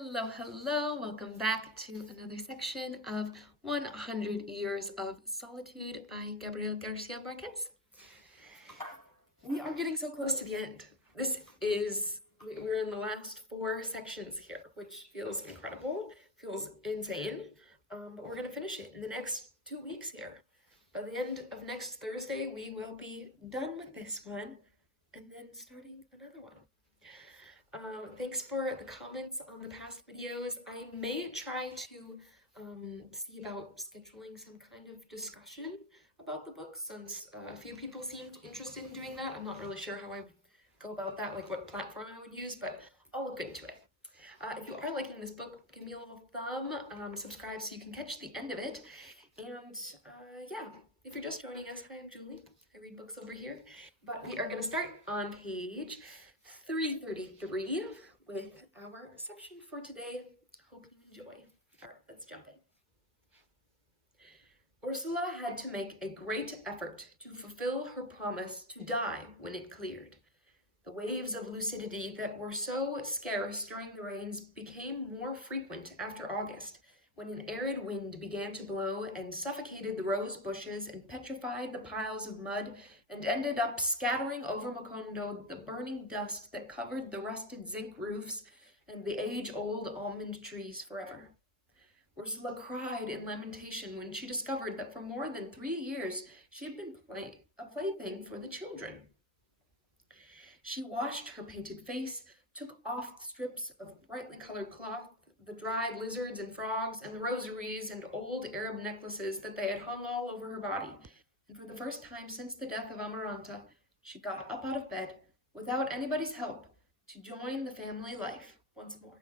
Hello, welcome back to another section of 100 Years of Solitude by Gabriel Garcia Marquez. We are getting so close to the end. We're in the last 4 sections here, which feels incredible, feels insane, but we're gonna finish it in the next 2 weeks here. By the end of next Thursday, we will be done with this one, and then starting another one. Thanks for the comments on the past videos. I may try to see about scheduling some kind of discussion about the book, since a few people seemed interested in doing that. I'm not really sure how I would go about that, like what platform I would use, but I'll look into it. If you are liking this book, give me a little thumb, subscribe so you can catch the end of it, and yeah, if you're just joining us, hi, I'm Julie. I read books over here, but we are going to start on page 333 with our section for today. Hope you enjoy. All right, let's jump in. Ursula had to make a great effort to fulfill her promise to die when it cleared. The waves of lucidity that were so scarce during the rains became more frequent after August, when an arid wind began to blow and suffocated the rose bushes and petrified the piles of mud and ended up scattering over Macondo the burning dust that covered the rusted zinc roofs and the age-old almond trees forever. Ursula cried in lamentation when she discovered that for more than 3 years she had been a plaything for the children. She washed her painted face, took off strips of brightly colored cloth, the dried lizards and frogs, and the rosaries and old Arab necklaces that they had hung all over her body, and for the first time since the death of Amaranta, she got up out of bed, without anybody's help, to join the family life once more.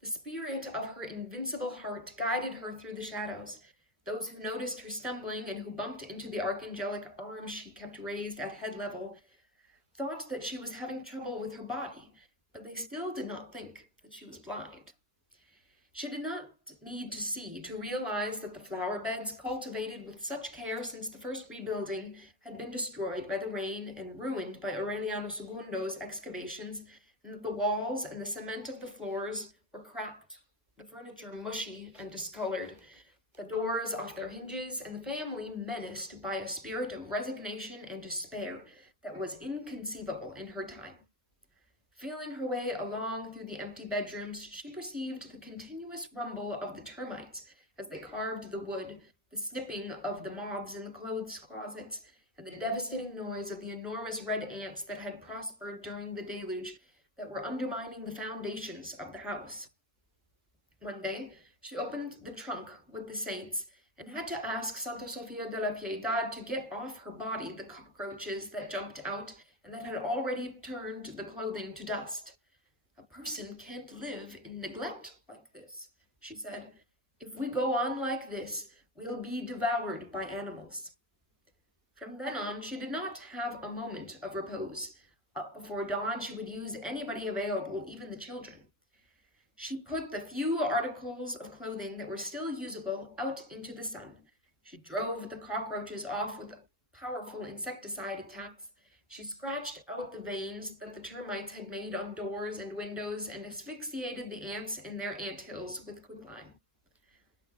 The spirit of her invincible heart guided her through the shadows. Those who noticed her stumbling and who bumped into the archangelic arms she kept raised at head level thought that she was having trouble with her body, but they still did not think that she was blind. She did not need to see to realize that the flower beds, cultivated with such care since the first rebuilding, had been destroyed by the rain and ruined by Aureliano Segundo's excavations, and that the walls and the cement of the floors were cracked, the furniture mushy and discolored, the doors off their hinges, and the family menaced by a spirit of resignation and despair that was inconceivable in her time. Feeling her way along through the empty bedrooms, she perceived the continuous rumble of the termites as they carved the wood, the snipping of the moths in the clothes closets, and the devastating noise of the enormous red ants that had prospered during the deluge that were undermining the foundations of the house. One day, she opened the trunk with the saints and had to ask Santa Sofia de la Piedad to get off her body the cockroaches that jumped out and that had already turned the clothing to dust. "A person can't live in neglect like this," she said. "If we go on like this, we'll be devoured by animals." From then on, she did not have a moment of repose. Up before dawn, she would use anybody available, even the children. She put the few articles of clothing that were still usable out into the sun. She drove the cockroaches off with powerful insecticide attacks. She scratched out the veins that the termites had made on doors and windows and asphyxiated the ants in their anthills with quicklime.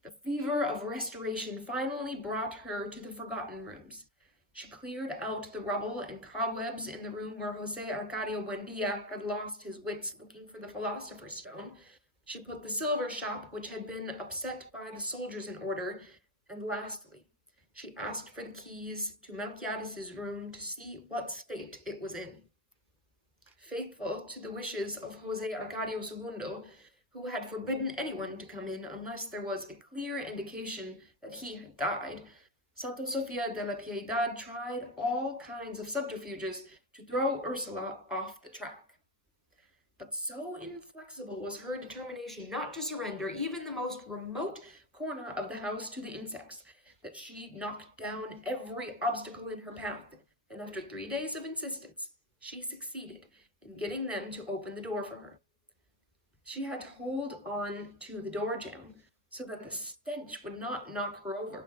The fever of restoration finally brought her to the forgotten rooms. She cleared out the rubble and cobwebs in the room where José Arcadio Buendia had lost his wits looking for the Philosopher's Stone. She put the silver shop, which had been upset by the soldiers, in order, and lastly, she asked for the keys to Melquiades's room to see what state it was in. Faithful to the wishes of José Arcadio Segundo, who had forbidden anyone to come in unless there was a clear indication that he had died, Santa Sofia de la Piedad tried all kinds of subterfuges to throw Ursula off the track. But so inflexible was her determination not to surrender even the most remote corner of the house to the insects, that she knocked down every obstacle in her path, and after 3 days of insistence, she succeeded in getting them to open the door for her. She had to hold on to the door jamb so that the stench would not knock her over.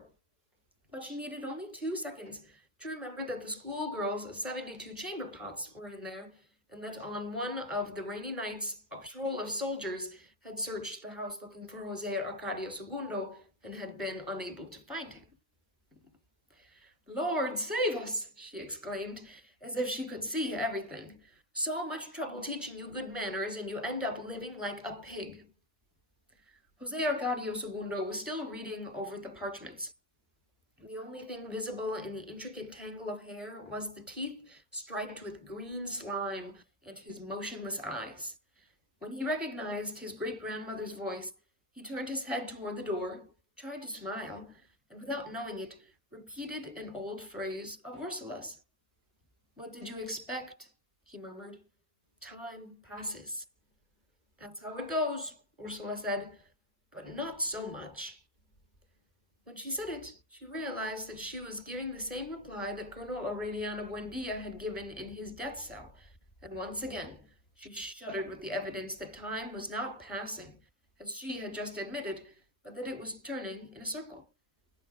But she needed only 2 seconds to remember that the schoolgirls' 72 chamber pots were in there, and that on one of the rainy nights a patrol of soldiers had searched the house looking for Jose Arcadio II and had been unable to find him. "Lord save us!" she exclaimed, as if she could see everything. "So much trouble teaching you good manners, and you end up living like a pig." Jose Arcadio II was still reading over the parchments. The only thing visible in the intricate tangle of hair was the teeth striped with green slime and his motionless eyes. When he recognized his great-grandmother's voice, he turned his head toward the door, tried to smile, and without knowing it, repeated an old phrase of Ursula's. "What did you expect?" he murmured. "Time passes." "That's how it goes," Ursula said, "but not so much." When she said it, she realized that she was giving the same reply that Colonel Aureliano Buendia had given in his death cell, and once again she shuddered with the evidence that time was not passing, as she had just admitted, but that it was turning in a circle.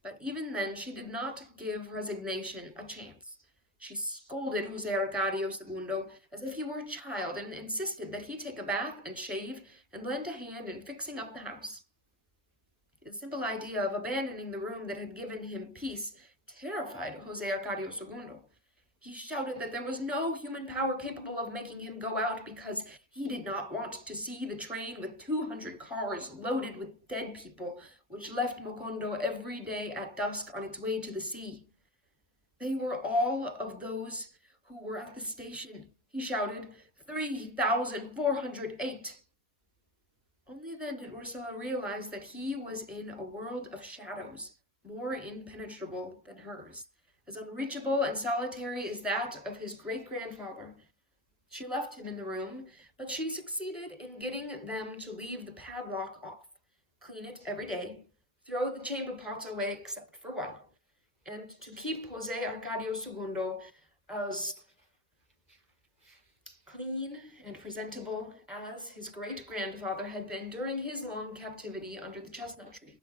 But even then she did not give resignation a chance. She scolded Jose Arcadio II as if he were a child, and insisted that he take a bath and shave and lend a hand in fixing up the house. The simple idea of abandoning the room that had given him peace terrified Jose Arcadio II. He shouted that there was no human power capable of making him go out because he did not want to see the train with 200 cars loaded with dead people which left Mocondo every day at dusk on its way to the sea. They were all of those who were at the station, he shouted, 3,408. Only then did Ursula realize that he was in a world of shadows, more impenetrable than hers, as unreachable and solitary as that of his great-grandfather. She left him in the room, but she succeeded in getting them to leave the padlock off, clean it every day, throw the chamber pots away except for one, and to keep Jose Arcadio II as clean and presentable as his great-grandfather had been during his long captivity under the chestnut tree.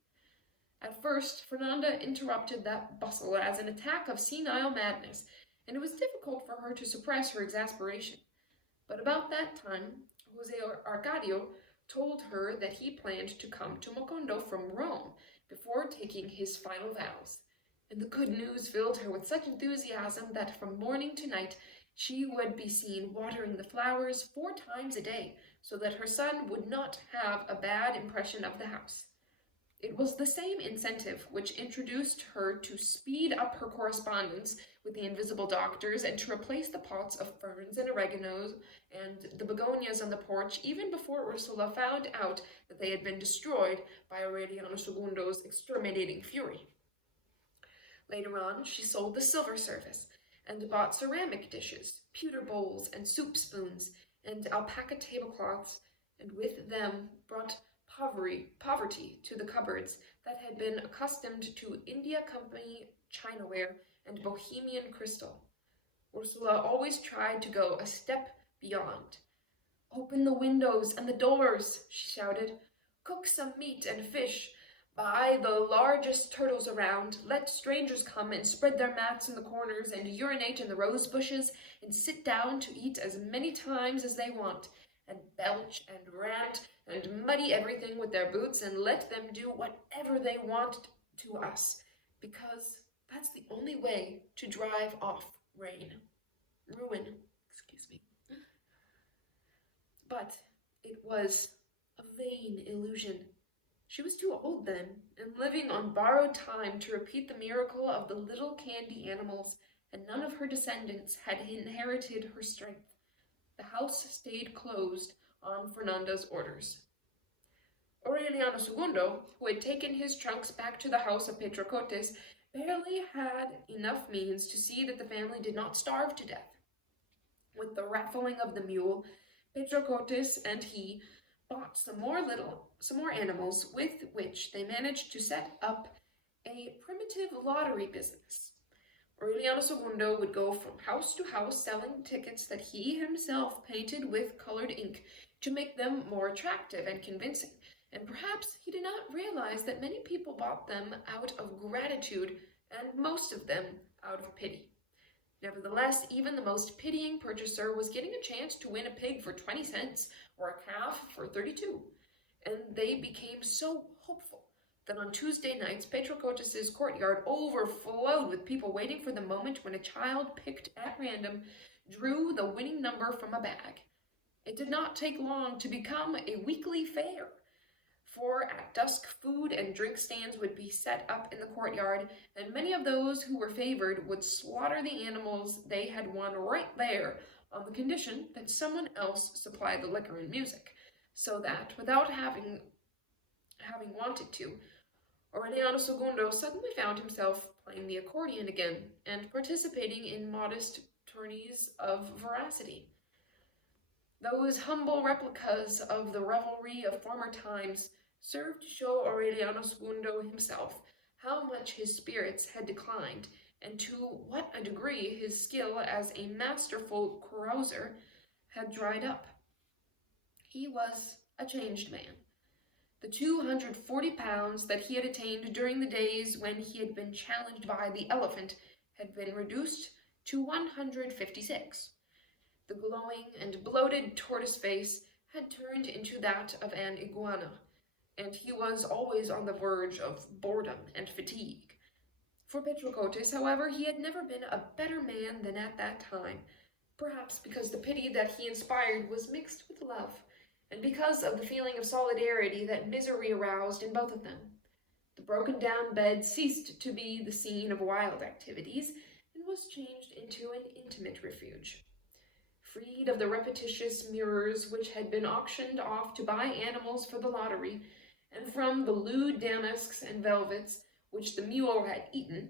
At first, Fernanda interrupted that bustle as an attack of senile madness, and it was difficult for her to suppress her exasperation. But about that time, Jose Arcadio told her that he planned to come to Mocondo from Rome before taking his final vows, and the good news filled her with such enthusiasm that from morning to night she would be seen watering the flowers 4 times a day, so that her son would not have a bad impression of the house. It was the same incentive which introduced her to speed up her correspondence with the invisible doctors and to replace the pots of ferns and oreganos and the begonias on the porch even before Ursula found out that they had been destroyed by Aureliano II's exterminating fury. Later on, she sold the silver service and bought ceramic dishes, pewter bowls, and soup spoons, and alpaca tablecloths, and with them brought poverty to the cupboards that had been accustomed to India Company chinaware and Bohemian crystal. Ursula always tried to go a step beyond. "Open the windows and the doors," she shouted. "Cook some meat and fish. Buy the largest turtles around. Let strangers come and spread their mats in the corners and urinate in the rose bushes and sit down to eat as many times as they want, and belch and rant and muddy everything with their boots, and let them do whatever they want to us, because that's the only way to drive off ruin. But it was a vain illusion. She was too old then, and living on borrowed time to repeat the miracle of the little candy animals, and none of her descendants had inherited her strength. The house stayed closed on Fernanda's orders. Aureliano II, who had taken his trunks back to the house of Petrocotes, barely had enough means to see that the family did not starve to death. With the raffling of the mule, Petrocotes and he bought some more animals, with which they managed to set up a primitive lottery business. Aureliano II would go from house to house selling tickets that he himself painted with colored ink to make them more attractive and convincing, and perhaps he did not realize that many people bought them out of gratitude and most of them out of pity. Nevertheless, even the most pitying purchaser was getting a chance to win a pig for 20 cents or a calf for 32, and they became so hopeful that on Tuesday nights, Petrokotis' courtyard overflowed with people waiting for the moment when a child picked at random drew the winning number from a bag. It did not take long to become a weekly fair, for at dusk food and drink stands would be set up in the courtyard, and many of those who were favored would slaughter the animals they had won right there on the condition that someone else supply the liquor and music, so that, without having wanted to, Aureliano Segundo suddenly found himself playing the accordion again and participating in modest tourneys of veracity. Those humble replicas of the revelry of former times served to show Aureliano Segundo himself how much his spirits had declined, and to what a degree his skill as a masterful carouser had dried up. He was a changed man. The 240 pounds that he had attained during the days when he had been challenged by the elephant had been reduced to 156. The glowing and bloated tortoise face had turned into that of an iguana, and he was always on the verge of boredom and fatigue. For Petrokotis, however, he had never been a better man than at that time, perhaps because the pity that he inspired was mixed with love, and because of the feeling of solidarity that misery aroused in both of them. The broken-down bed ceased to be the scene of wild activities, and was changed into an intimate refuge. Freed of the repetitious mirrors which had been auctioned off to buy animals for the lottery, and from the lewd damasks and velvets which the mule had eaten,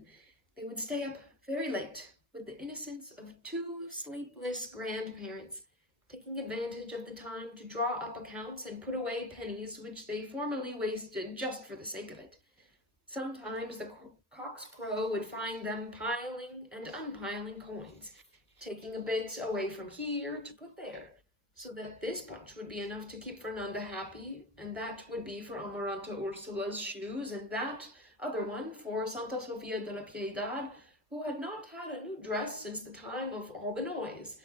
they would stay up very late with the innocence of two sleepless grandparents, taking advantage of the time to draw up accounts and put away pennies which they formerly wasted just for the sake of it. Sometimes the cock's crow would find them piling and unpiling coins, taking a bit away from here to put there, so that this bunch would be enough to keep Fernanda happy, and that would be for Amaranta Ursula's shoes, and that other one for Santa Sofia de la Piedad, who had not had a new dress since the time of all the noise,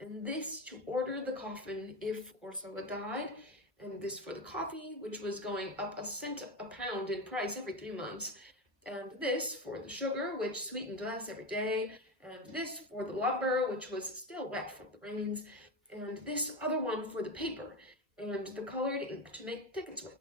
and this to order the coffin if Ursula died, and this for the coffee, which was going up a cent a pound in price every 3 months, and this for the sugar, which sweetened less every day, and this for the lumber, which was still wet from the rains, and this other one for the paper, and the colored ink to make tickets with,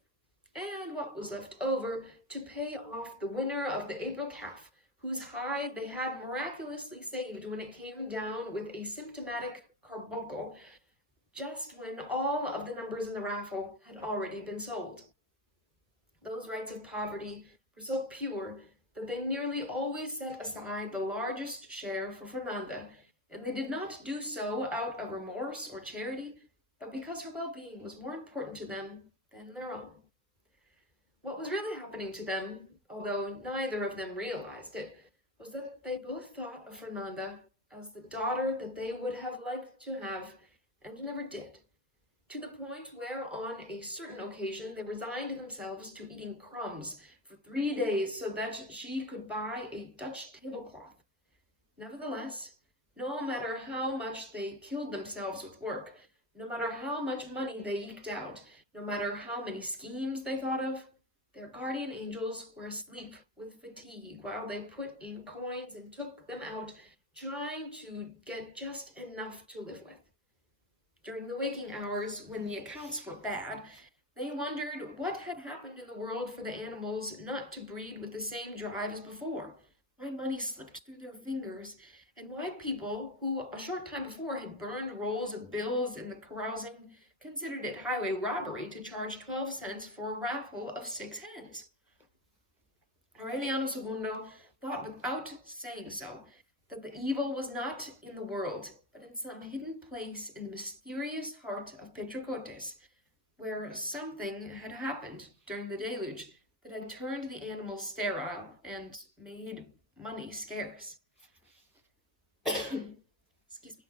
and what was left over to pay off the winner of the April calf, whose hide they had miraculously saved when it came down with a symptomatic carbuncle, just when all of the numbers in the raffle had already been sold. Those rights of poverty were so pure that they nearly always set aside the largest share for Fernanda, and they did not do so out of remorse or charity, but because her well-being was more important to them than their own. What was really happening to them, although neither of them realized it, was that they both thought of Fernanda as the daughter that they would have liked to have and never did, to the point where on a certain occasion they resigned themselves to eating crumbs for 3 days so that she could buy a Dutch tablecloth. Nevertheless, no matter how much they killed themselves with work, no matter how much money they eked out, no matter how many schemes they thought of, their guardian angels were asleep with fatigue while they put in coins and took them out, trying to get just enough to live with. During the waking hours, when the accounts were bad, they wondered what had happened in the world for the animals not to breed with the same drive as before, why money slipped through their fingers, and why people who a short time before had burned rolls of bills in the carousing considered it highway robbery to charge 12 cents for a raffle of 6 hens. Aureliano Segundo thought without saying so that the evil was not in the world, but in some hidden place in the mysterious heart of Petrokotis, where something had happened during the deluge that had turned the animals sterile and made money scarce. Excuse me.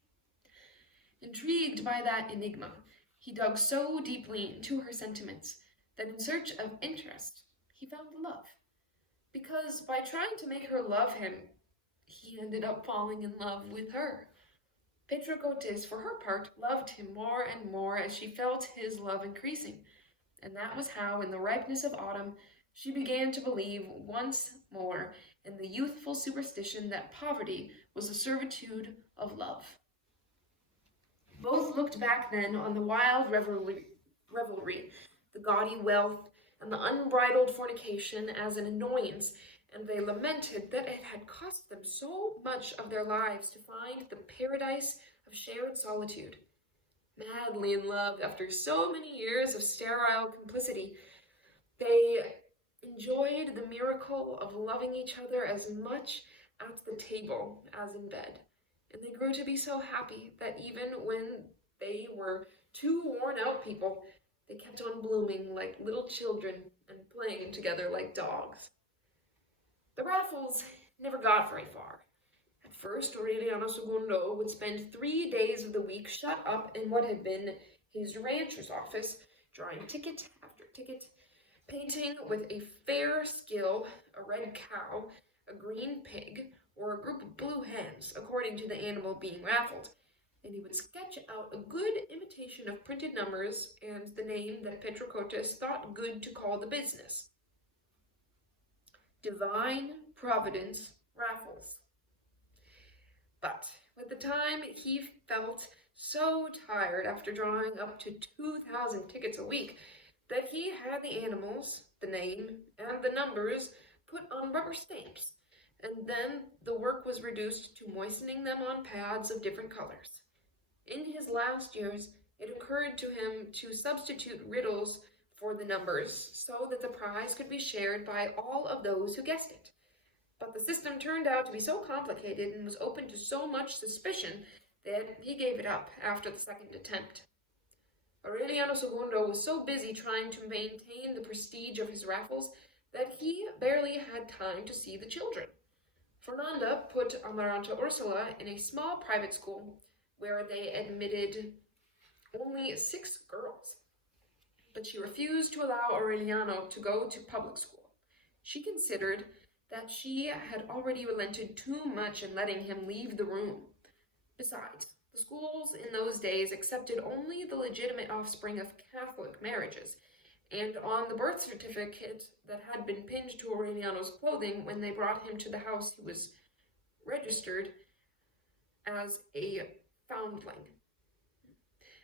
Intrigued by that enigma, he dug so deeply into her sentiments that in search of interest, he found love. Because by trying to make her love him, he ended up falling in love with her. Petrocotes, for her part, loved him more and more as she felt his love increasing, and that was how, in the ripeness of autumn, she began to believe once more in the youthful superstition that poverty was a servitude of love. Both looked back then on the wild revelry, the gaudy wealth, and the unbridled fornication as an annoyance, and they lamented that it had cost them so much of their lives to find the paradise of shared solitude. Madly in love after so many years of sterile complicity, they enjoyed the miracle of loving each other as much at the table as in bed, and they grew to be so happy that even when they were two worn-out people, they kept on blooming like little children and playing together like dogs. The Raffles never got very far. At first, Aureliano II would spend 3 days of the week shut up in what had been his rancher's office, drawing ticket after ticket, painting with a fair skill a red cow, a green pig, or a group of blue hens, according to the animal being raffled, and he would sketch out a good imitation of printed numbers and the name that Petrocotes thought good to call the business. Divine Providence Raffles. But with the time, he felt so tired after drawing up to 2,000 tickets a week that he had the animals, the name, and the numbers put on rubber stamps, and then the work was reduced to moistening them on pads of different colors. In his last years, it occurred to him to substitute riddles for the numbers so that the prize could be shared by all of those who guessed it. But the system turned out to be so complicated and was open to so much suspicion that he gave it up after the second attempt. Aureliano II was so busy trying to maintain the prestige of his raffles that he barely had time to see the children. Fernanda put Amaranta Ursula in a small private school where they admitted only 6 girls, but she refused to allow Aureliano to go to public school. She considered that she had already relented too much in letting him leave the room. Besides, the schools in those days accepted only the legitimate offspring of Catholic marriages, and on the birth certificate that had been pinned to Aureliano's clothing when they brought him to the house, he was registered as a foundling.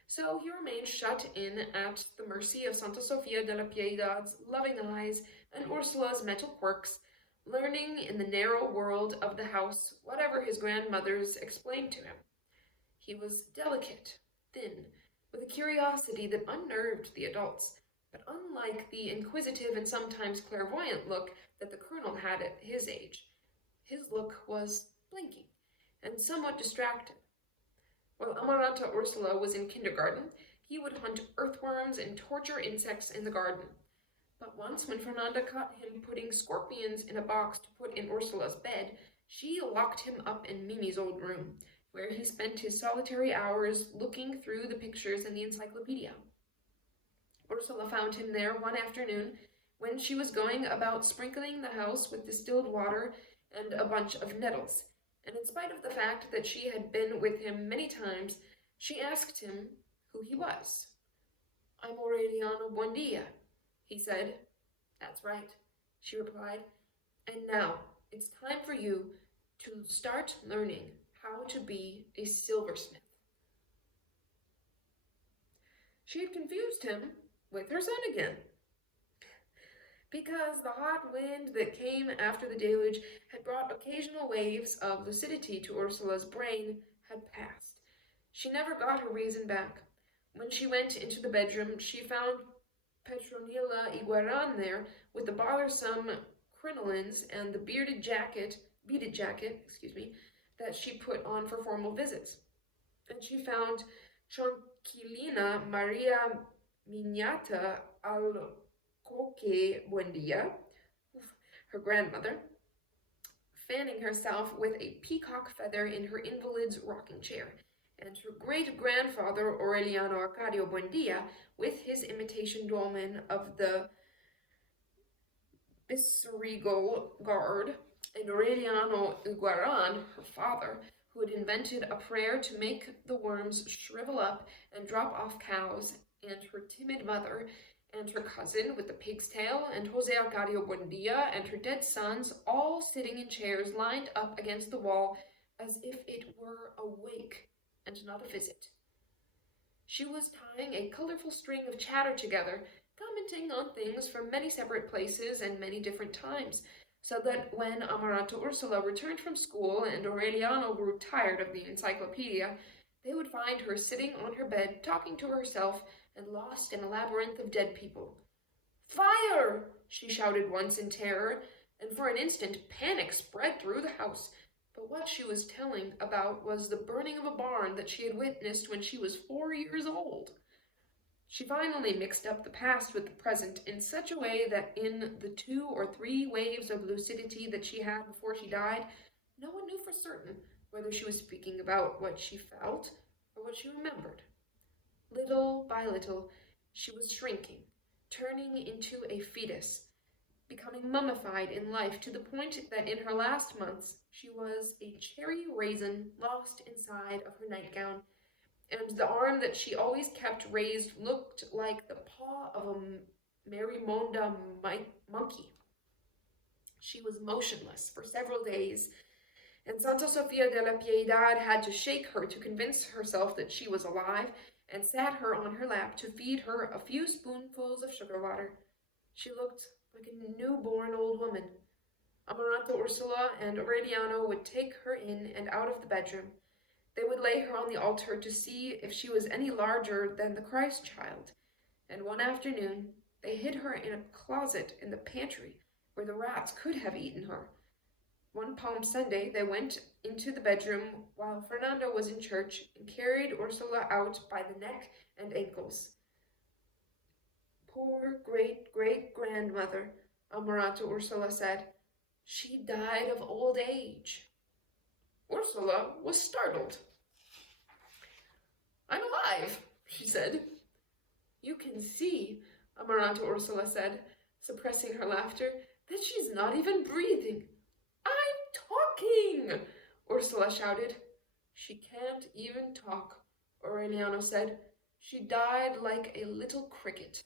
So he remained shut in at the mercy of Santa Sofia de la Piedad's loving eyes and Ursula's mental quirks, learning in the narrow world of the house whatever his grandmothers explained to him. He was delicate, thin, with a curiosity that unnerved the adults, but unlike the inquisitive and sometimes clairvoyant look that the colonel had at his age, his look was blinking and somewhat distracted. While Amaranta Ursula was in kindergarten, he would hunt earthworms and torture insects in the garden. But once, when Fernanda caught him putting scorpions in a box to put in Ursula's bed, she locked him up in Mimi's old room, where he spent his solitary hours looking through the pictures in the encyclopedia. Ursula found him there one afternoon when she was going about sprinkling the house with distilled water and a bunch of nettles, and in spite of the fact that she had been with him many times, she asked him who he was. "I'm Aureliano Buendia," he said. "That's right," she replied. "And now it's time for you to start learning how to be a silversmith." She had confused him with her son again, because the hot wind that came after the deluge had brought occasional waves of lucidity to Ursula's brain had passed. She never got her reason back. When she went into the bedroom, she found Petronila Iguaran there with the bothersome crinolines and the beaded jacket, that she put on for formal visits. And she found Tranquilina Maria Mignata Alcoque Buendia, her grandmother, fanning herself with a peacock feather in her invalid's rocking chair, and her great-grandfather Aureliano Arcadio Buendia with his imitation dolman of the viceregal guard, and Aureliano Iguaran, her father, who had invented a prayer to make the worms shrivel up and drop off cows, and her timid mother, and her cousin with the pig's tail, and Jose Arcadio Buendia, and her dead sons, all sitting in chairs lined up against the wall as if it were a wake and not a visit. She was tying a colorful string of chatter together, commenting on things from many separate places and many different times, so that when Amaranto Ursula returned from school and Aureliano grew tired of the encyclopedia, they would find her sitting on her bed talking to herself and lost in a labyrinth of dead people. "Fire!" she shouted once in terror, and for an instant panic spread through the house. But what she was telling about was the burning of a barn that she had witnessed when she was 4 years old. She finally mixed up the past with the present in such a way that in the 2 or 3 waves of lucidity that she had before she died, no one knew for certain whether she was speaking about what she felt or what she remembered. Little by little, she was shrinking, turning into a fetus, becoming mummified in life to the point that in her last months she was a cherry raisin lost inside of her nightgown, and the arm that she always kept raised looked like the paw of a Marimonda monkey. She was motionless for several days, and Santa Sofia de la Piedad had to shake her to convince herself that she was alive, and sat her on her lap to feed her a few spoonfuls of sugar water. She looked like a newborn old woman. Amaranto Ursula and Aureliano would take her in and out of the bedroom. They would lay her on the altar to see if she was any larger than the Christ child, and one afternoon they hid her in a closet in the pantry where the rats could have eaten her. One Palm Sunday they went into the bedroom while Fernando was in church and carried Ursula out by the neck and ankles. "Poor great-great-grandmother," Amaranto Ursula said. "She died of old age." Ursula was startled. "I'm alive," she said. "You can see," Amaranto Ursula said, suppressing her laughter, "that she's not even breathing." "I'm talking!" Ursula shouted. "She can't even talk," Aureliano said. "She died like a little cricket."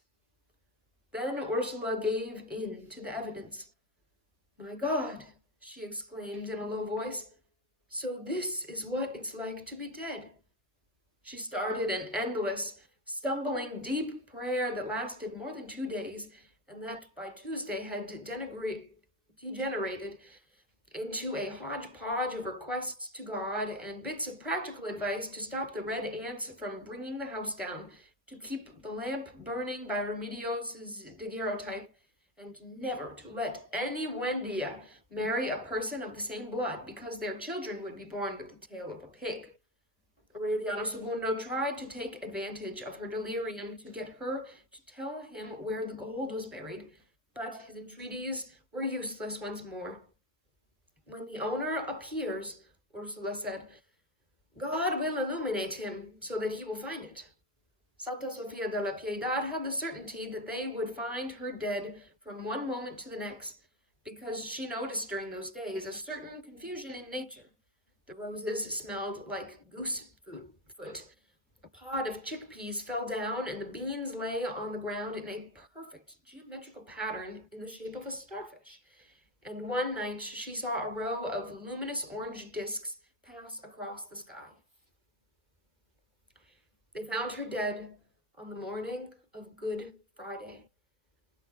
Then Ursula gave in to the evidence. "My God," she exclaimed in a low voice, "so this is what it's like to be dead." She started an endless, stumbling, deep prayer that lasted more than 2 days, and that by Tuesday had degenerated into a hodgepodge of requests to God and bits of practical advice to stop the red ants from bringing the house down, to keep the lamp burning by Remedios' daguerreotype, and never to let any Buendia marry a person of the same blood, because their children would be born with the tail of a pig. Aureliano Segundo tried to take advantage of her delirium to get her to tell him where the gold was buried, but his entreaties were useless once more. "When the owner appears," Ursula said, "God will illuminate him so that he will find it." Santa Sofia de la Piedad had the certainty that they would find her dead from one moment to the next, because she noticed during those days a certain confusion in nature. The roses smelled like goose foot. A pod of chickpeas fell down, and the beans lay on the ground in a perfect geometrical pattern in the shape of a starfish. And one night she saw a row of luminous orange discs pass across the sky. They found her dead on the morning of Good Friday.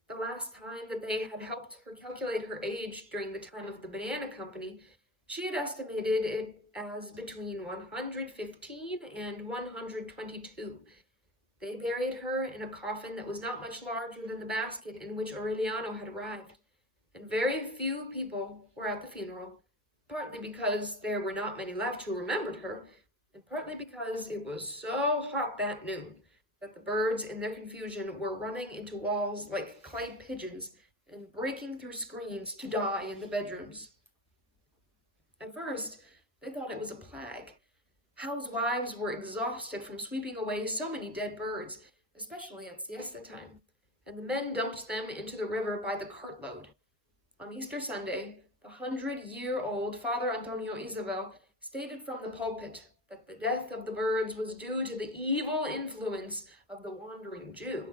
The last time that they had helped her calculate her age during the time of the Banana Company, she had estimated it as between 115 and 122. They buried her in a coffin that was not much larger than the basket in which Aureliano had arrived, and very few people were at the funeral, partly because there were not many left who remembered her, and partly because it was so hot that noon that the birds in their confusion were running into walls like clay pigeons and breaking through screens to die in the bedrooms. At first, they thought it was a plague. Housewives were exhausted from sweeping away so many dead birds, especially at siesta time, and the men dumped them into the river by the cartload. On Easter Sunday, the 100-year-old Father Antonio Isabel stated from the pulpit that the death of the birds was due to the evil influence of the wandering Jew,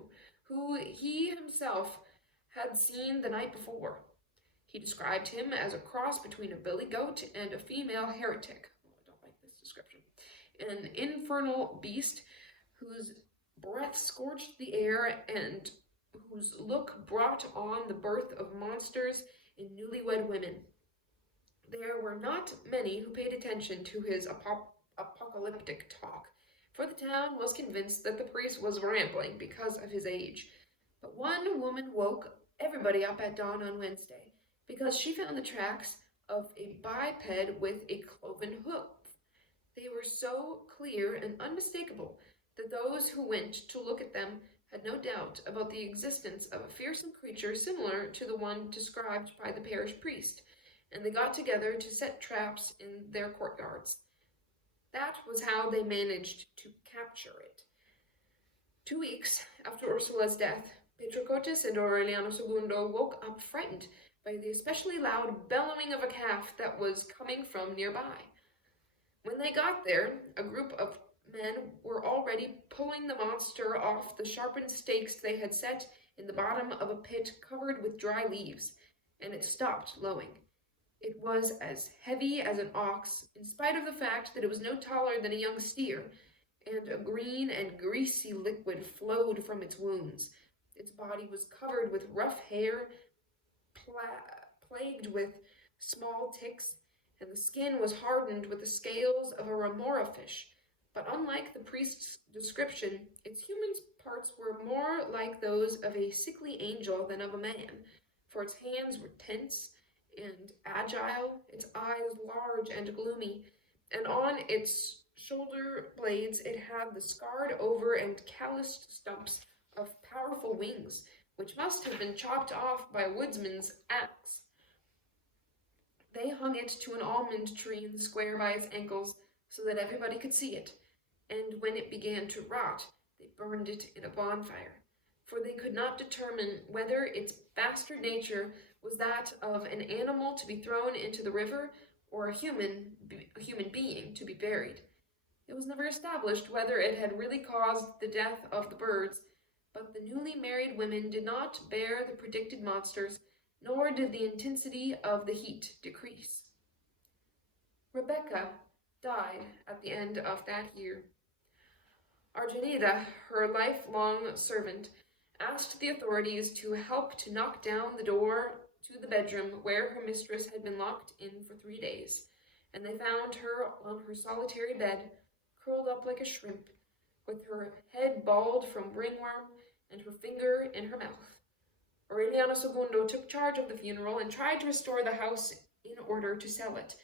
who he himself had seen the night before. He described him as a cross between a billy goat and a female heretic. Oh, I don't like this description. An infernal beast whose breath scorched the air and whose look brought on the birth of monsters in newlywed women. There were not many who paid attention to his apocalyptic talk, for the town was convinced that the priest was rambling because of his age. But one woman woke everybody up at dawn on Wednesday, because she found the tracks of a biped with a cloven hoof. They were so clear and unmistakable that those who went to look at them had no doubt about the existence of a fearsome creature similar to the one described by the parish priest, and they got together to set traps in their courtyards. That was how they managed to capture it. 2 weeks after Ursula's death, Petrocotis and Aureliano II woke up frightened by the especially loud bellowing of a calf that was coming from nearby. When they got there, a group of men were already pulling the monster off the sharpened stakes they had set in the bottom of a pit covered with dry leaves, and it stopped lowing. It was as heavy as an ox, in spite of the fact that it was no taller than a young steer, and a green and greasy liquid flowed from its wounds. Its body was covered with rough hair, plagued with small ticks, and the skin was hardened with the scales of a remora fish. But unlike the priest's description, its human parts were more like those of a sickly angel than of a man, for its hands were tense and agile, its eyes large and gloomy, and on its shoulder blades it had the scarred over and calloused stumps of powerful wings, which must have been chopped off by a woodsman's axe. They hung it to an almond tree in the square by its ankles, so that everybody could see it, and when it began to rot, they burned it in a bonfire, for they could not determine whether its bastard nature was that of an animal to be thrown into the river or a human being to be buried. It was never established whether it had really caused the death of the birds, but the newly married women did not bear the predicted monsters, nor did the intensity of the heat decrease. Rebecca died at the end of that year. Argenida, her lifelong servant, asked the authorities to help to knock down the door to the bedroom where her mistress had been locked in for 3 days, and they found her on her solitary bed, curled up like a shrimp, with her head bald from ringworm and her finger in her mouth. Aureliano II took charge of the funeral and tried to restore the house in order to sell it,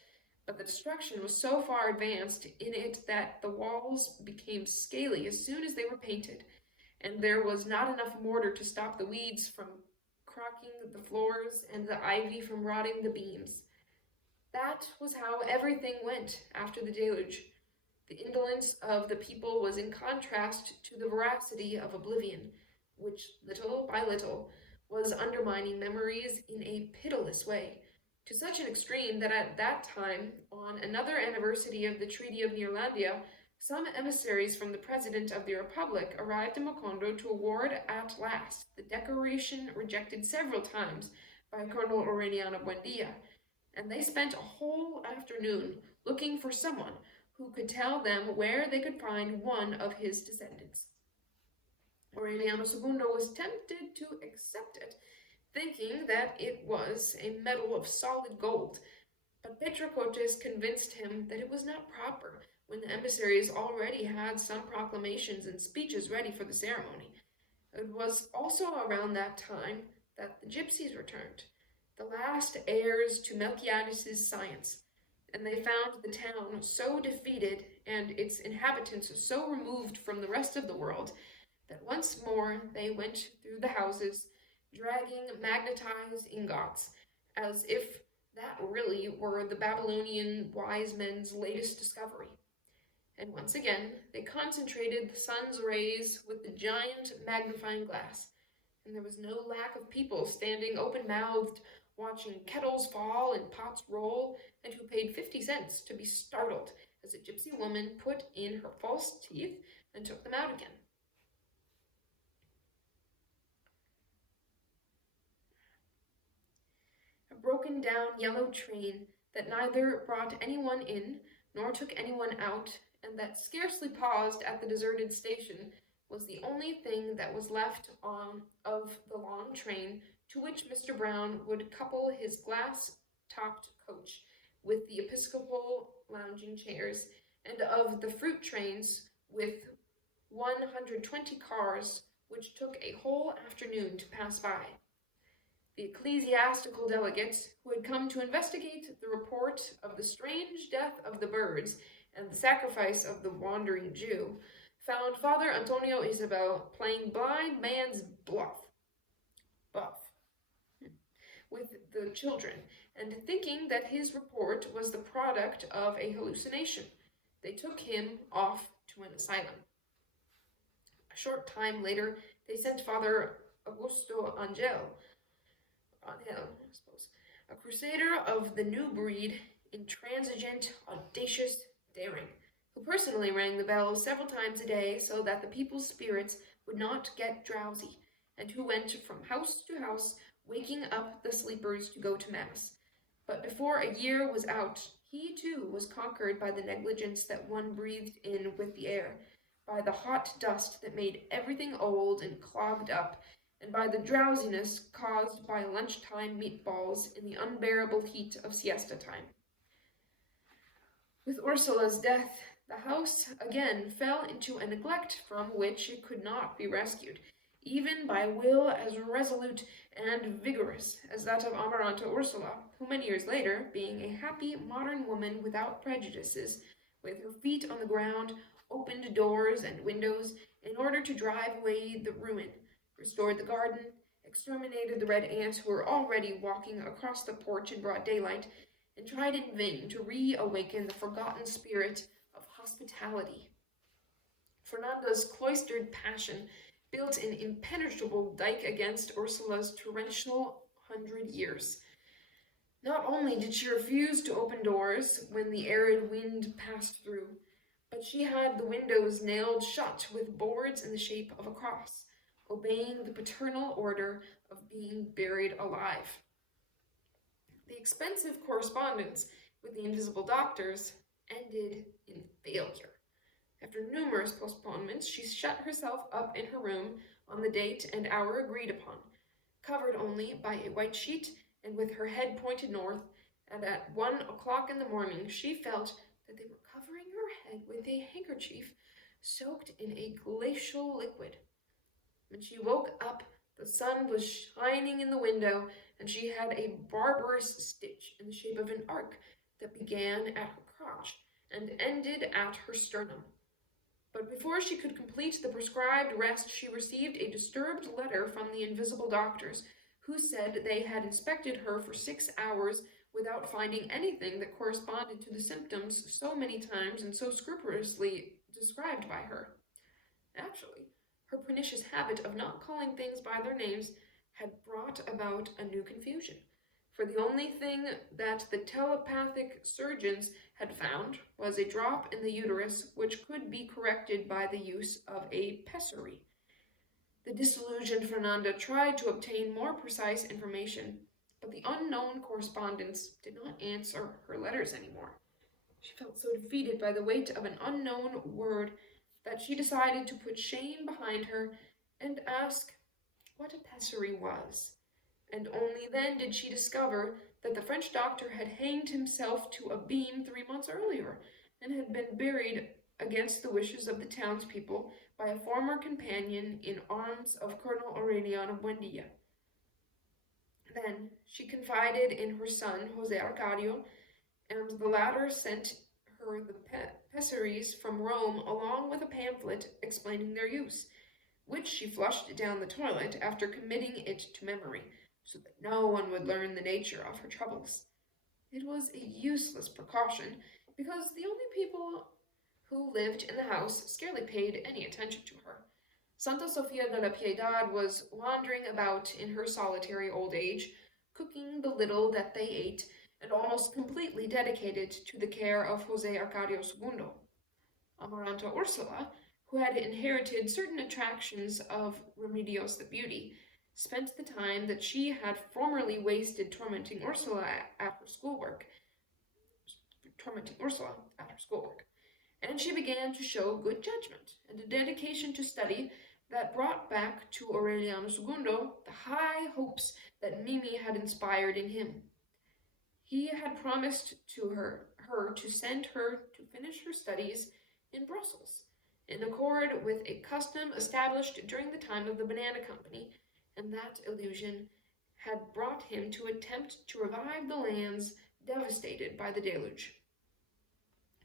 but the destruction was so far advanced in it that the walls became scaly as soon as they were painted, and there was not enough mortar to stop the weeds from cracking the floors and the ivy from rotting the beams. That was how everything went after the deluge. The indolence of the people was in contrast to the voracity of oblivion, which, little by little, was undermining memories in a pitiless way, to such an extreme that at that time, on another anniversary of the Treaty of Neerlandia, some emissaries from the President of the Republic arrived in Macondo to award at last the decoration rejected several times by Colonel Aureliano Buendia, and they spent a whole afternoon looking for someone who could tell them where they could find one of his descendants. Aureliano II was tempted to accept it, thinking that it was a medal of solid gold, but Petrocotis convinced him that it was not proper when the emissaries already had some proclamations and speeches ready for the ceremony. It was also around that time that the gypsies returned, the last heirs to Melquiades' science, and they found the town so defeated and its inhabitants so removed from the rest of the world that once more they went through the houses, dragging magnetized ingots, as if that really were the Babylonian wise men's latest discovery. And once again, they concentrated the sun's rays with the giant magnifying glass, and there was no lack of people standing open-mouthed watching kettles fall and pots roll, and who paid 50 cents to be startled as a gypsy woman put in her false teeth and took them out again. A broken down yellow train that neither brought anyone in nor took anyone out, and that scarcely paused at the deserted station, was the only thing that was left of the long train to which Mr. Brown would couple his glass-topped coach with the episcopal lounging chairs, and of the fruit trains with 120 cars which took a whole afternoon to pass by. The ecclesiastical delegates, who had come to investigate the report of the strange death of the birds and the sacrifice of the wandering Jew, found Father Antonio Isabel playing blind man's buff with the children, and thinking that his report was the product of a hallucination. They took him off to an asylum. A short time later, they sent Father Augusto Angel, a crusader of the new breed, intransigent, audacious, daring, who personally rang the bells several times a day so that the people's spirits would not get drowsy, and who went from house to house, waking up the sleepers to go to Mass. But before a year was out, he too was conquered by the negligence that one breathed in with the air, by the hot dust that made everything old and clogged up, and by the drowsiness caused by lunchtime meatballs in the unbearable heat of siesta time. With Ursula's death, the house again fell into a neglect from which it could not be rescued, even by will as resolute and vigorous as that of Amaranta Ursula, who many years later, being a happy modern woman without prejudices, with her feet on the ground, opened doors and windows in order to drive away the ruin, restored the garden, exterminated the red ants who were already walking across the porch in broad daylight, and tried in vain to reawaken the forgotten spirit of hospitality. Fernanda's cloistered passion built an impenetrable dike against Ursula's torrential 100 years. Not only did she refuse to open doors when the arid wind passed through, but she had the windows nailed shut with boards in the shape of a cross, obeying the paternal order of being buried alive. The expensive correspondence with the invisible doctors ended in failure. After numerous postponements, she shut herself up in her room on the date and hour agreed upon, covered only by a white sheet and with her head pointed north, and at 1 o'clock in the morning she felt that they were covering her head with a handkerchief soaked in a glacial liquid. When she woke up, the sun was shining in the window, and she had a barbarous stitch in the shape of an arc that began at her crotch and ended at her sternum. But before she could complete the prescribed rest, she received a disturbed letter from the invisible doctors, who said they had inspected her for 6 hours without finding anything that corresponded to the symptoms so many times and so scrupulously described by her. Actually, her pernicious habit of not calling things by their names had brought about a new confusion, for the only thing that the telepathic surgeons had found was a drop in the uterus which could be corrected by the use of a pessary. The disillusioned Fernanda tried to obtain more precise information, but the unknown correspondence did not answer her letters anymore. She felt so defeated by the weight of an unknown word that she decided to put shame behind her and ask what a pessary was. And only then did she discover that the French doctor had hanged himself to a beam 3 months earlier, and had been buried against the wishes of the townspeople by a former companion in arms of Colonel Aureliano Buendia. Then she confided in her son, Jose Arcadio, and the latter sent her the pessaries from Rome along with a pamphlet explaining their use, which she flushed down the toilet after committing it to memory, so that no one would learn the nature of her troubles. It was a useless precaution, because the only people who lived in the house scarcely paid any attention to her. Santa Sofia de la Piedad was wandering about in her solitary old age, cooking the little that they ate, and almost completely dedicated to the care of Jose Arcadio II. Amaranta Ursula, who had inherited certain attractions of Remedios the Beauty, spent the time that she had formerly wasted tormenting Ursula at her schoolwork, and she began to show good judgment and a dedication to study that brought back to Aureliano II the high hopes that Mimi had inspired in him. He had promised to her to send her to finish her studies in Brussels, in accord with a custom established during the time of the Banana Company, and that illusion had brought him to attempt to revive the lands devastated by the deluge.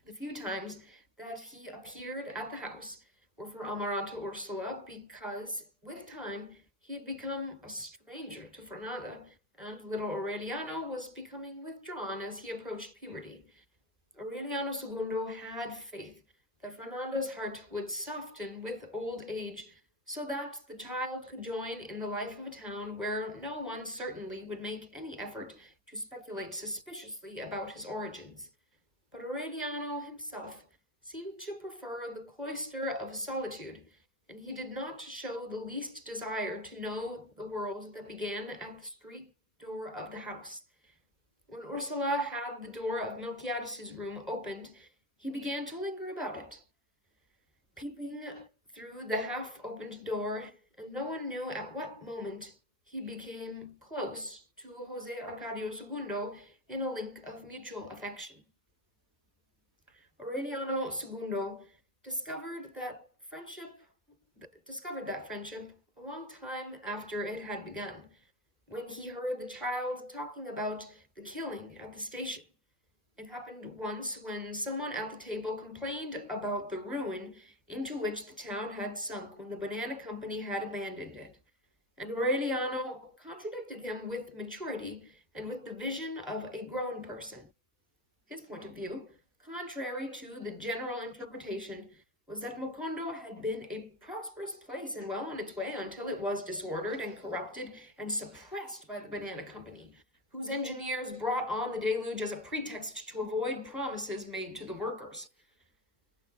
The few times that he appeared at the house were for Amaranta Ursula, because, with time, he had become a stranger to Fernanda, and little Aureliano was becoming withdrawn as he approached puberty. Aureliano II had faith that Fernanda's heart would soften with old age, so that the child could join in the life of a town where no one certainly would make any effort to speculate suspiciously about his origins. But Aureliano himself seemed to prefer the cloister of solitude, and he did not show the least desire to know the world that began at the street door of the house. When Ursula had the door of Melquiades's room opened, he began to linger about it, peeping through the half-opened door, and no one knew at what moment he became close to Jose Arcadio II in a link of mutual affection. Aureliano II discovered that friendship a long time after it had begun, when he heard the child talking about the killing at the station. It happened once when someone at the table complained about the ruin into which the town had sunk when the Banana Company had abandoned it, and Aureliano contradicted him with maturity and with the vision of a grown person. His point of view, contrary to the general interpretation, was that Mocondo had been a prosperous place and well on its way until it was disordered and corrupted and suppressed by the Banana Company, whose engineers brought on the deluge as a pretext to avoid promises made to the workers.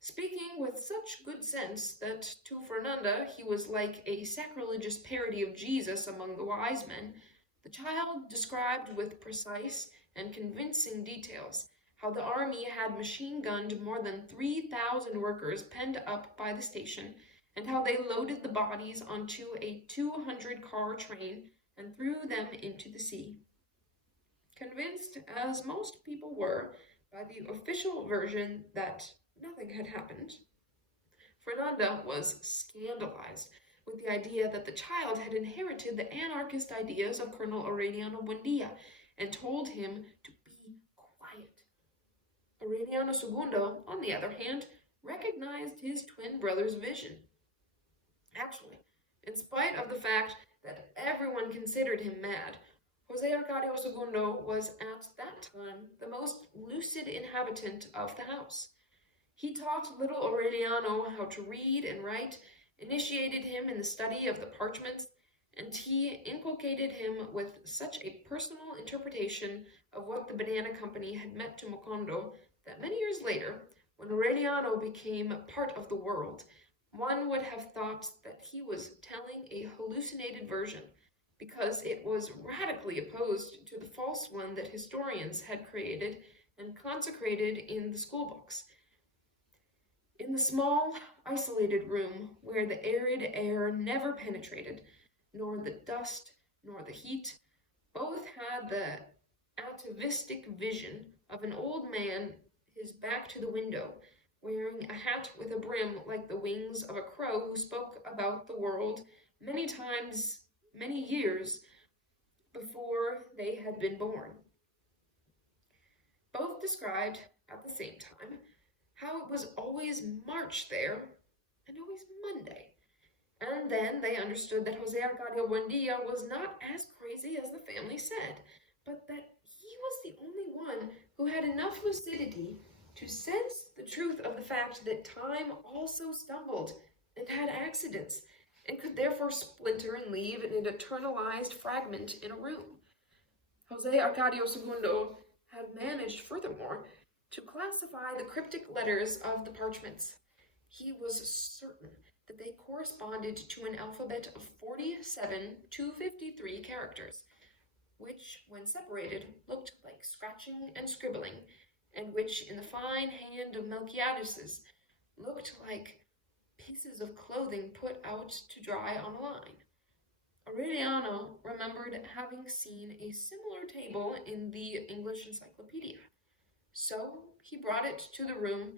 Speaking with such good sense that to Fernanda he was like a sacrilegious parody of Jesus among the wise men, the child described with precise and convincing details how the army had machine-gunned more than 3,000 workers penned up by the station, and how they loaded the bodies onto a 200-car train and threw them into the sea. Convinced, as most people were, by the official version that nothing had happened, Fernanda was scandalized with the idea that the child had inherited the anarchist ideas of Colonel Aureliano Buendia and told him to be quiet. Aureliano II, on the other hand, recognized his twin brother's vision. Actually, in spite of the fact that everyone considered him mad, Jose Arcadio II was at that time the most lucid inhabitant of the house. He taught little Aureliano how to read and write, initiated him in the study of the parchments, and he inculcated him with such a personal interpretation of what the Banana Company had meant to Mocondo that many years later, when Aureliano became part of the world, one would have thought that he was telling a hallucinated version, because it was radically opposed to the false one that historians had created and consecrated in the schoolbooks. In the small, isolated room where the arid air never penetrated, nor the dust nor the heat, both had the atavistic vision of an old man, his back to the window, wearing a hat with a brim like the wings of a crow, who spoke about the world many times, many years before they had been born. Both described, at the same time, how it was always March there, and always Monday. And then they understood that Jose Arcadio Buendia was not as crazy as the family said, but that he was the only one who had enough lucidity to sense the truth of the fact that time also stumbled and had accidents, and could therefore splinter and leave an eternalized fragment in a room. Jose Arcadio II had managed, furthermore, to classify the cryptic letters of the parchments. He was certain that they corresponded to an alphabet of 47 to 53 characters, which, when separated, looked like scratching and scribbling, and which, in the fine hand of Melquiades's, looked like pieces of clothing put out to dry on a line. Aureliano remembered having seen a similar table in the English Encyclopedia, so he brought it to the room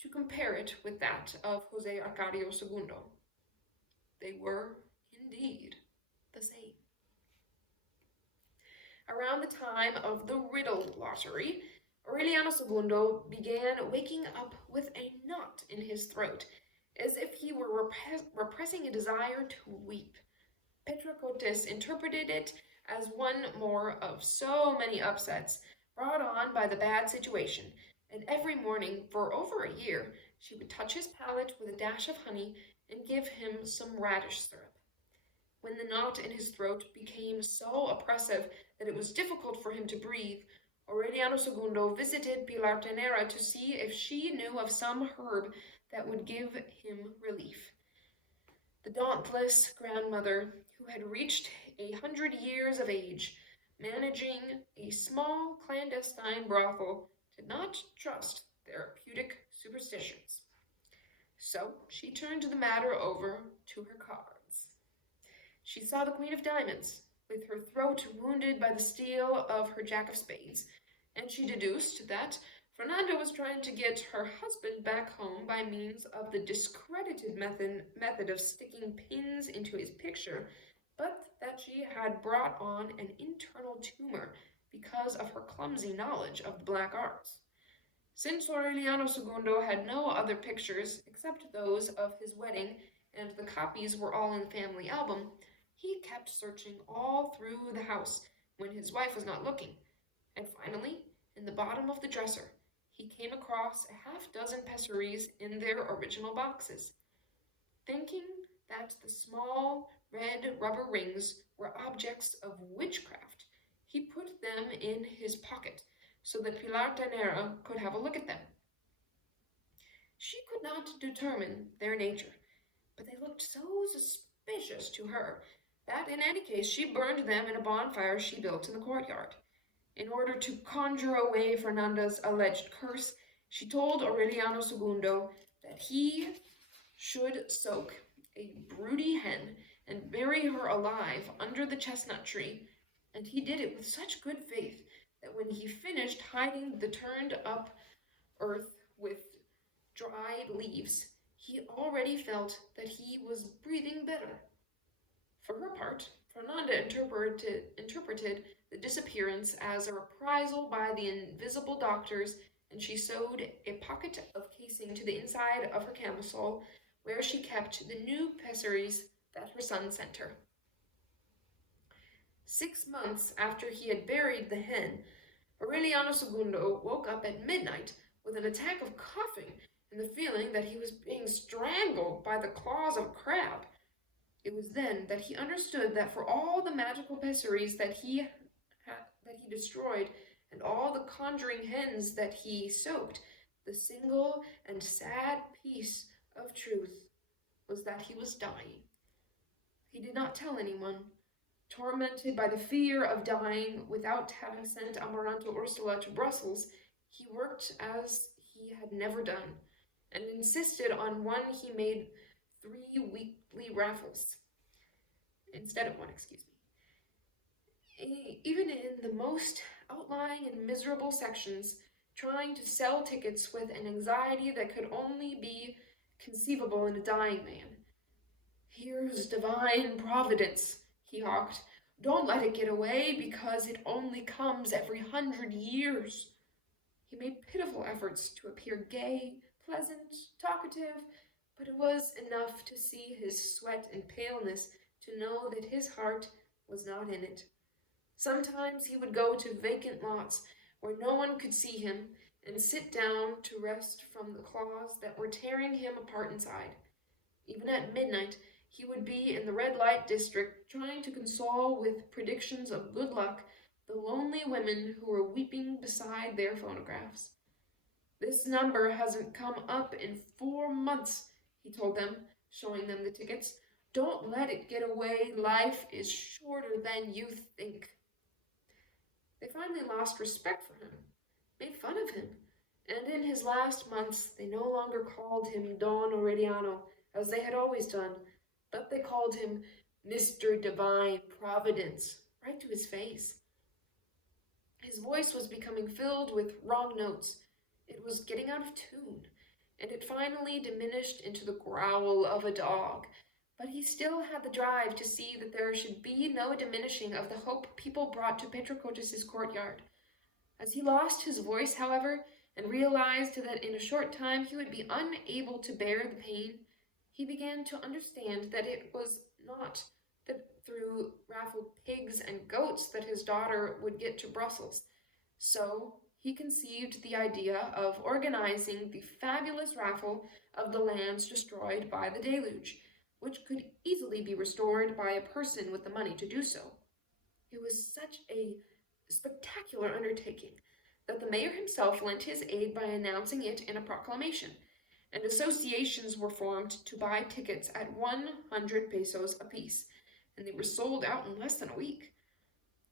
to compare it with that of Jose Arcadio II. They were, indeed, the same. Around the time of the riddle lottery, Aureliano II began waking up with a knot in his throat, as if he were repressing a desire to weep. Petracotes interpreted it as one more of so many upsets brought on by the bad situation, and every morning for over a year she would touch his palate with a dash of honey and give him some radish syrup. When the knot in his throat became so oppressive that it was difficult for him to breathe, Aureliano II visited Pilar Tenera to see if she knew of some herb that would give him relief. The dauntless grandmother, who had reached 100 years of age, managing a small clandestine brothel, did not trust therapeutic superstitions. So she turned the matter over to her cards. She saw the Queen of Diamonds, with her throat wounded by the steel of her Jack of Spades, and she deduced that Fernando was trying to get her husband back home by means of the discredited method of sticking pins into his picture, but that she had brought on an internal tumor because of her clumsy knowledge of the black arts. Since Aureliano II had no other pictures except those of his wedding, and the copies were all in the family album, he kept searching all through the house when his wife was not looking, and finally, in the bottom of the dresser, he came across a half-dozen pessaries in their original boxes. Thinking that the small red rubber rings were objects of witchcraft, he put them in his pocket so that Pilar Tenera could have a look at them. She could not determine their nature, but they looked so suspicious to her that in any case she burned them in a bonfire she built in the courtyard. In order to conjure away Fernanda's alleged curse, she told Aureliano II that he should soak a broody hen and bury her alive under the chestnut tree, and he did it with such good faith that when he finished hiding the turned-up earth with dried leaves, he already felt that he was breathing better. For her part, Fernanda interpreted the disappearance as a reprisal by the invisible doctors, and she sewed a pocket of casing to the inside of her camisole, where she kept the new pessaries that her son sent her. 6 months after he had buried the hen, Aureliano II woke up at midnight with an attack of coughing and the feeling that he was being strangled by the claws of a crab. It was then that he understood that for all the magical pessaries that he destroyed and all the conjuring hens that he soaked, the single and sad piece of truth was that he was dying. He did not tell anyone. Tormented by the fear of dying without having sent Amaranto Ursula to Brussels, he worked as he had never done, and insisted on one he made 3 weekly raffles. Instead of one, even in the most outlying and miserable sections, trying to sell tickets with an anxiety that could only be conceivable in a dying man. "Here's divine providence," he hawked. "Don't let it get away, because it only comes every 100 years. He made pitiful efforts to appear gay, pleasant, talkative, but it was enough to see his sweat and paleness to know that his heart was not in it. Sometimes he would go to vacant lots where no one could see him and sit down to rest from the claws that were tearing him apart inside. Even at midnight, he would be in the red light district trying to console with predictions of good luck the lonely women who were weeping beside their phonographs. "This number hasn't come up in 4 months," he told them, showing them the tickets. "Don't let it get away. Life is shorter than you think." They finally lost respect for him, made fun of him, and in his last months they no longer called him Don Aureliano, as they had always done, but they called him Mr. Divine Providence, right to his face. His voice was becoming filled with wrong notes. It was getting out of tune, and it finally diminished into the growl of a dog. But he still had the drive to see that there should be no diminishing of the hope people brought to Petrocotis' courtyard. As he lost his voice, however, and realized that in a short time he would be unable to bear the pain, he began to understand that it was not through raffled pigs and goats that his daughter would get to Brussels. So he conceived the idea of organizing the fabulous raffle of the lands destroyed by the deluge, which could easily be restored by a person with the money to do so. It was such a spectacular undertaking that the mayor himself lent his aid by announcing it in a proclamation, and associations were formed to buy tickets at 100 pesos apiece, and they were sold out in less than a week.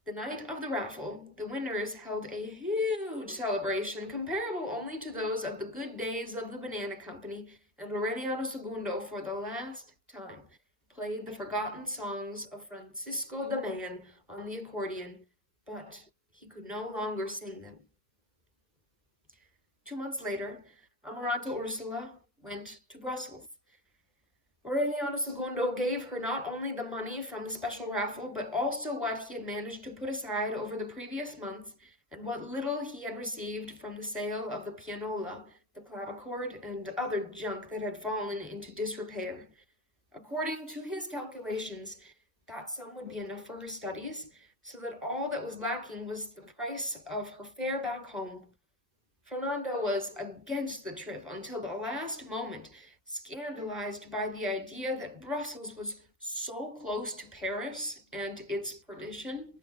The night of the raffle, the winners held a huge celebration comparable only to those of the good days of the Banana Company, and Aureliano II, for the last time, played the forgotten songs of Francisco the Man on the accordion, but he could no longer sing them. 2 months later, Amaranta Ursula went to Brussels. Aureliano II gave her not only the money from the special raffle, but also what he had managed to put aside over the previous months, and what little he had received from the sale of the pianola, the clavichord, and other junk that had fallen into disrepair. According to his calculations, that sum would be enough for her studies, so that all that was lacking was the price of her fare back home. Fernando was against the trip until the last moment, scandalized by the idea that Brussels was so close to Paris and its perdition.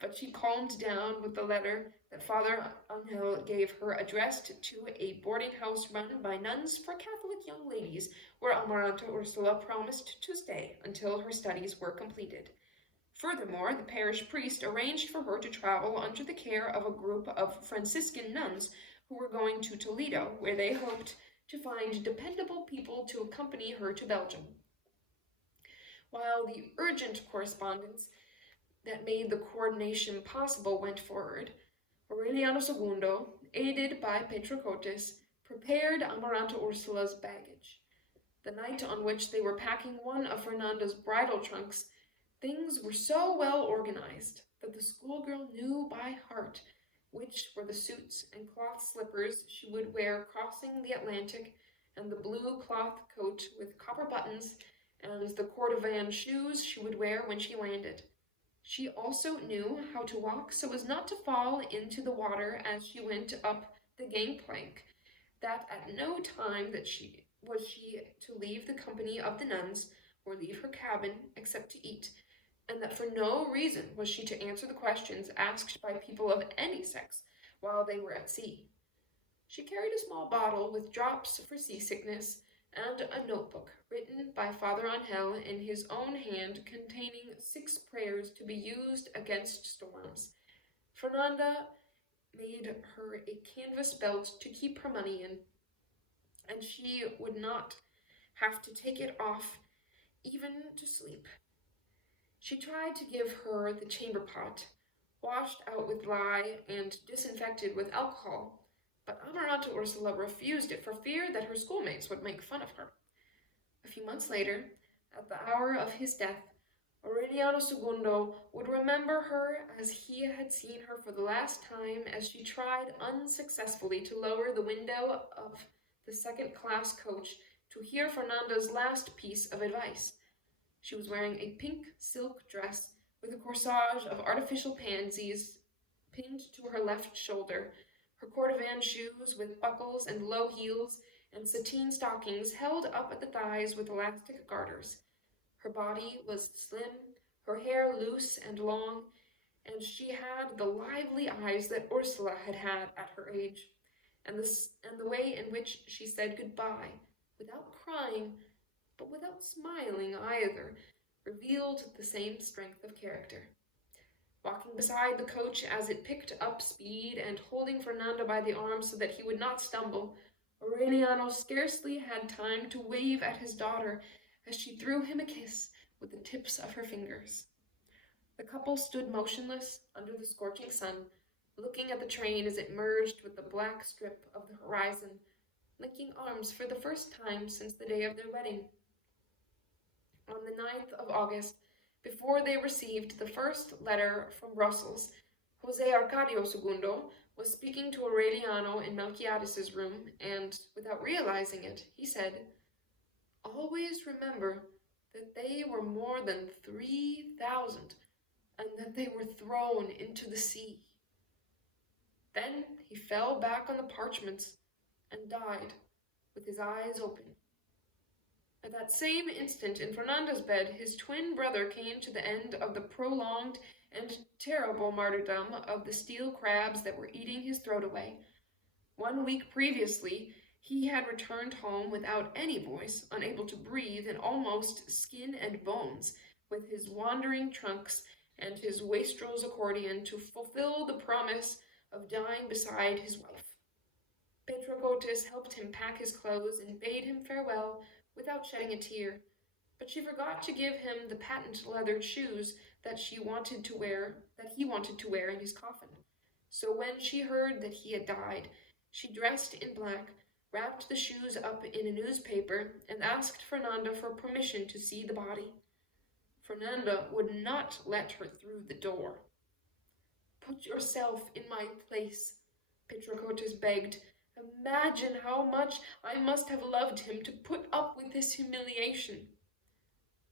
But she calmed down with the letter that Father Angel gave her, addressed to a boarding house run by nuns for Catholic young ladies, where Amaranta Ursula promised to stay until her studies were completed. Furthermore, the parish priest arranged for her to travel under the care of a group of Franciscan nuns who were going to Toledo, where they hoped to find dependable people to accompany her to Belgium. While the urgent correspondence that made the coordination possible went forward, Aureliano II, aided by Petrocotis, prepared Amaranta Ursula's baggage. The night on which they were packing one of Fernanda's bridal trunks, things were so well organized that the schoolgirl knew by heart which were the suits and cloth slippers she would wear crossing the Atlantic, and the blue cloth coat with copper buttons, and the cordovan shoes she would wear when she landed. She also knew how to walk so as not to fall into the water as she went up the gangplank, that at no time that she to leave the company of the nuns or leave her cabin except to eat, and that for no reason was she to answer the questions asked by people of any sex while they were at sea. She carried a small bottle with drops for seasickness, and a notebook written by Father Angel in his own hand containing 6 prayers to be used against storms. Fernanda made her a canvas belt to keep her money in, and she would not have to take it off even to sleep. She tried to give her the chamber pot, washed out with lye and disinfected with alcohol, but Amaranta Ursula refused it for fear that her schoolmates would make fun of her. A few months later, at the hour of his death, Aureliano II would remember her as he had seen her for the last time as she tried unsuccessfully to lower the window of the second-class coach to hear Fernanda's last piece of advice. She was wearing a pink silk dress with a corsage of artificial pansies pinned to her left shoulder, her cordovan shoes with buckles and low heels, and sateen stockings held up at the thighs with elastic garters. Her body was slim, her hair loose and long, and she had the lively eyes that Ursula had had at her age, and the way in which she said goodbye, without crying, but without smiling either, revealed the same strength of character. Walking beside the coach as it picked up speed and holding Fernando by the arm so that he would not stumble, Aureliano scarcely had time to wave at his daughter as she threw him a kiss with the tips of her fingers. The couple stood motionless under the scorching sun, looking at the train as it merged with the black strip of the horizon, linking arms for the first time since the day of their wedding. On the 9th of August, before they received the first letter from Brussels, José Arcadio II was speaking to Aureliano in Melquiades's room, and, without realizing it, he said, "Always remember that they were more than 3,000, and that they were thrown into the sea." Then he fell back on the parchments and died with his eyes open. At that same instant, in Fernando's bed, his twin brother came to the end of the prolonged and terrible martyrdom of the steel crabs that were eating his throat away. 1 week previously, he had returned home without any voice, unable to breathe, and almost skin and bones, with his wandering trunks and his wastrel's accordion to fulfill the promise of dying beside his wife. Petrocotis helped him pack his clothes and bade him farewell without shedding a tear, but she forgot to give him the patent leather shoes that he wanted to wear in his coffin. So when she heard that he had died, she dressed in black, wrapped the shoes up in a newspaper, and asked Fernando for permission to see the body. Fernando would not let her through the door. "Put yourself in my place," Petrocotis begged. "Imagine how much I must have loved him to put up with this humiliation."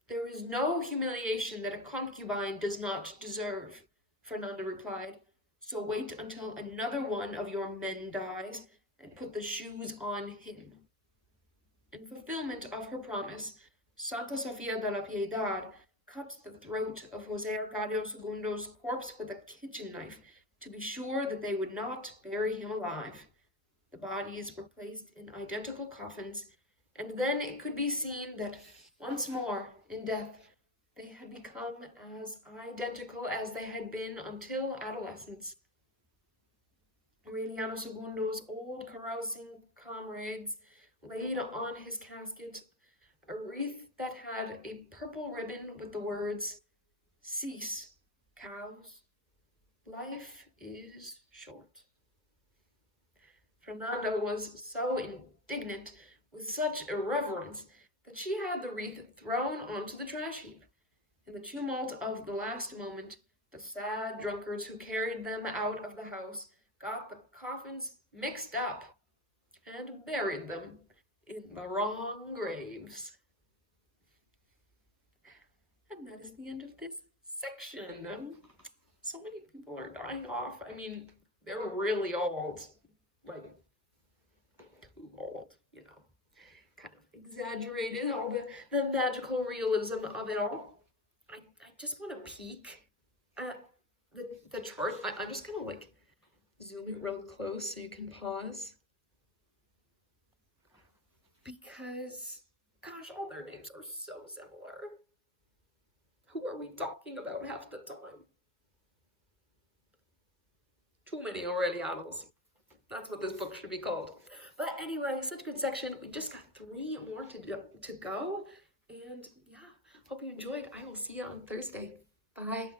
"There is no humiliation that a concubine does not deserve," Fernando replied. "So wait until another one of your men dies, and put the shoes on him." In fulfillment of her promise, Santa Sofia de la Piedad cut the throat of José Arcadio II's corpse with a kitchen knife to be sure that they would not bury him alive. The bodies were placed in identical coffins, and then it could be seen that once more, in death, they had become as identical as they had been until adolescence. Aureliano II's old carousing comrades laid on his casket a wreath that had a purple ribbon with the words, "Cease, cows. Life is short." Fernando was so indignant, with such irreverence, that she had the wreath thrown onto the trash heap. In the tumult of the last moment, the sad drunkards who carried them out of the house got the coffins mixed up and buried them in the wrong graves. And that is the end of this section. So many people are dying off. I mean, they're really old. Like, too old, you know. Kind of exaggerated, all the magical realism of it all. I just want to peek at the chart. I'm just going to, like, zoom it real close so you can pause. Because, gosh, all their names are so similar. Who are we talking about half the time? Too many Aurelianos. That's what this book should be called. But anyway, such a good section. We just got 3 more to go. And yeah, hope you enjoyed. I will see you on Thursday. Bye.